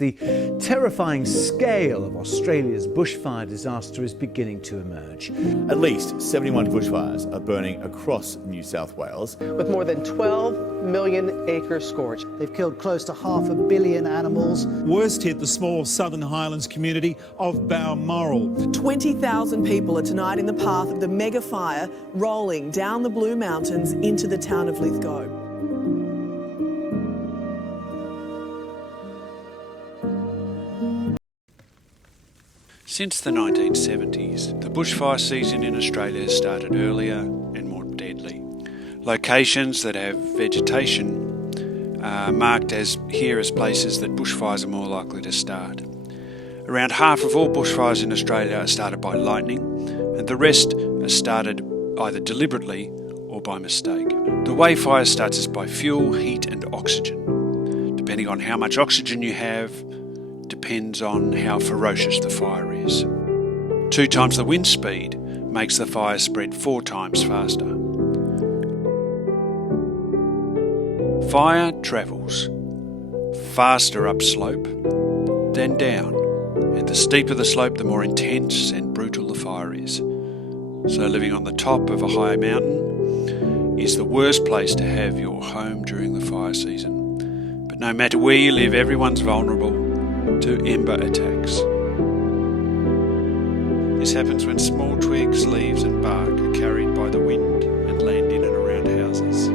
The terrifying scale of Australia's bushfire disaster is beginning to emerge. At least 71 bushfires are burning across New South Wales, with more than 12 million acres scorched. They've killed close to 500 million animals. Worst hit the small Southern Highlands community of Balmoral. 20,000 people are tonight in the path of the mega fire rolling down the Blue Mountains into the town of Lithgow. Since the 1970s, the bushfire season in Australia has started earlier and more deadly. Locations that have vegetation are marked as places that bushfires are more likely to start. Around half of all bushfires in Australia are started by lightning, and the rest are started either deliberately or by mistake. The way fire starts is by fuel, heat and oxygen. Depending on how much oxygen you have, depends on how ferocious the fire is. 2 times the wind speed makes the fire spread 4 times faster. Fire travels faster upslope than down, and the steeper the slope, the more intense and brutal the fire is. So living on the top of a high mountain is the worst place to have your home during the fire season. But no matter where you live, everyone's vulnerable to ember attacks. This happens when small twigs, leaves and bark are carried by the wind and land in and around houses.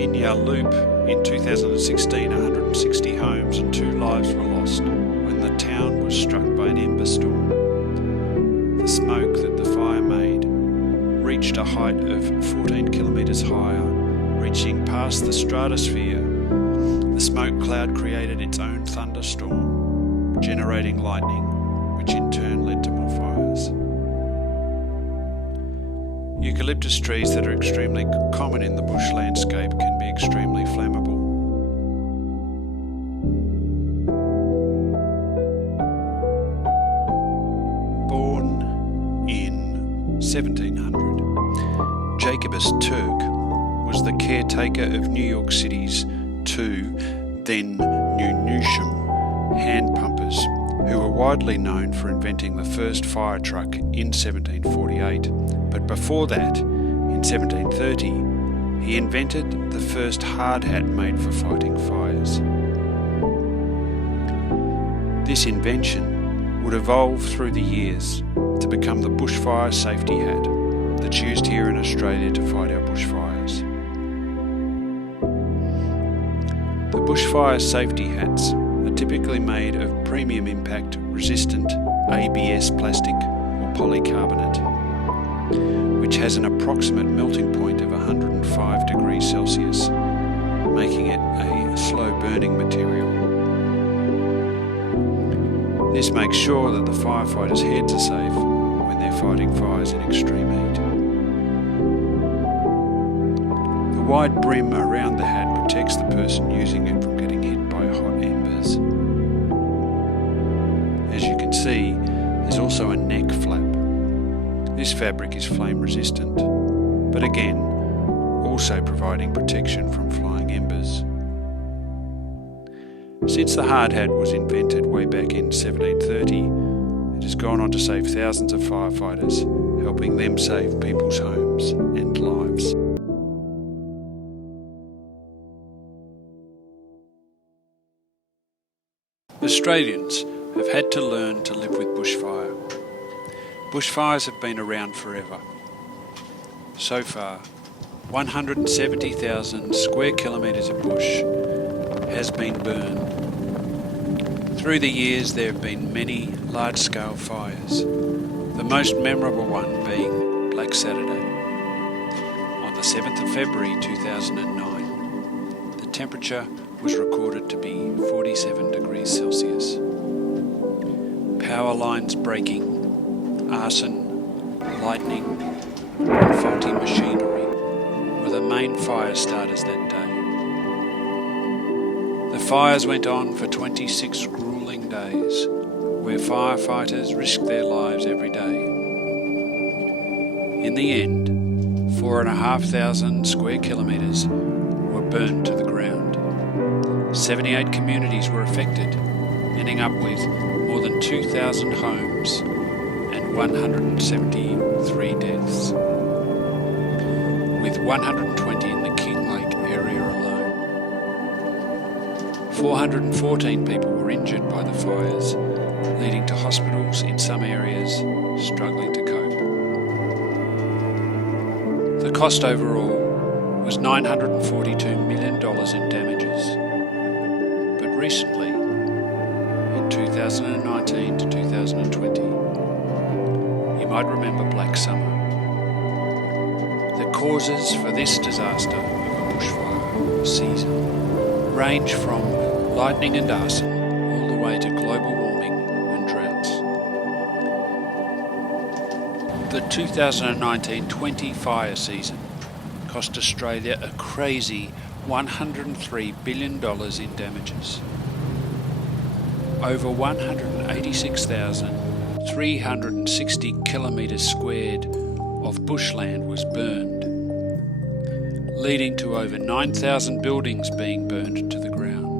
In Yarloop in 2016, 160 homes and 2 lives were lost when the town was struck by an ember storm. The smoke that the fire made reached a height of 14 kilometres higher, reaching past the stratosphere. The smoke cloud created its own thunderstorm, generating lightning, which in turn led to more fires. Eucalyptus trees that are extremely common in the bush landscape can be extremely flammable. Born in 1700, Jacobus Turk was the caretaker of New York City's 2 then Newsham hand pumpers, who were widely known for inventing the first fire truck in 1748. But before that, in 1730, he invented the first hard hat made for fighting fires. This invention would evolve through the years to become the bushfire safety hat that's used here in Australia to fight our bushfires. The bushfire safety hats are typically made of premium impact resistant ABS plastic or polycarbonate, which has an approximate melting point of 105 degrees Celsius, making it a slow burning material. This makes sure that the firefighters' heads are safe when they're fighting fires in extreme heat. The wide brim around the hat protects the person using it from getting hit by hot embers. As you can see, there's also a neck flap. This fabric is flame resistant, but again, also providing protection from flying embers. Since the hard hat was invented way back in 1730, it has gone on to save thousands of firefighters, helping them save people's homes and lives. Australians have had to learn to live with bushfire. Bushfires have been around forever. So far, 170,000 square kilometres of bush has been burned. Through the years there have been many large-scale fires, the most memorable one being Black Saturday. On the 7th of February 2009, the temperature was recorded to be 47 degrees Celsius. Power lines breaking, arson, lightning, and faulty machinery were the main fire starters that day. The fires went on for 26 gruelling days, where firefighters risked their lives every day. In the end, 4,500 square kilometres were burned to the ground. 78 communities were affected, ending up with more than 2,000 homes and 173 deaths, with 120 in the King Lake area alone. 414 people were injured by the fires, leading to hospitals in some areas struggling to cope. The cost overall was $942 million in damages. But recently, in 2019 to 2020, you might remember Black Summer. The causes for this disaster of a bushfire season range from lightning and arson all the way to global warming and droughts. The 2019-20 fire season cost Australia a crazy $103 billion in damages. Over 186,360 kilometres squared of bushland was burned, leading to over 9,000 buildings being burned to the ground.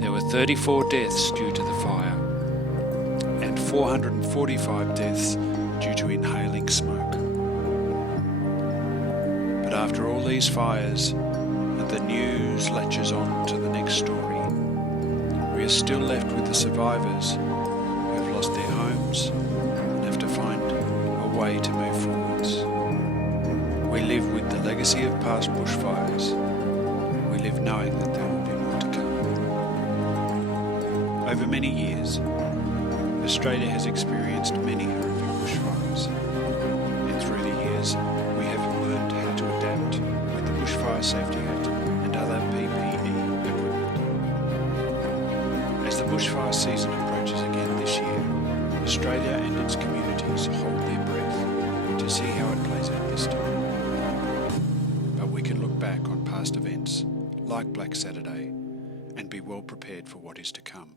There were 34 deaths due to the fire and 445 deaths due to inhaling smoke. But after all these fires, and the news latches on to the next story, we are still left with the survivors who have lost their homes and have to find a way to move forwards. We live with the legacy of past bushfires. We live knowing that there will be more to come. Over many years, Australia has experienced many horrific bushfires, and through the years, we have learned how to adapt with the Bushfire Safety Act and other PPE equipment. As the bushfire season approaches again this year, Australia and its communities hold their breath to see how it plays out this time. But we can look back on past events like Black Saturday and be well prepared for what is to come.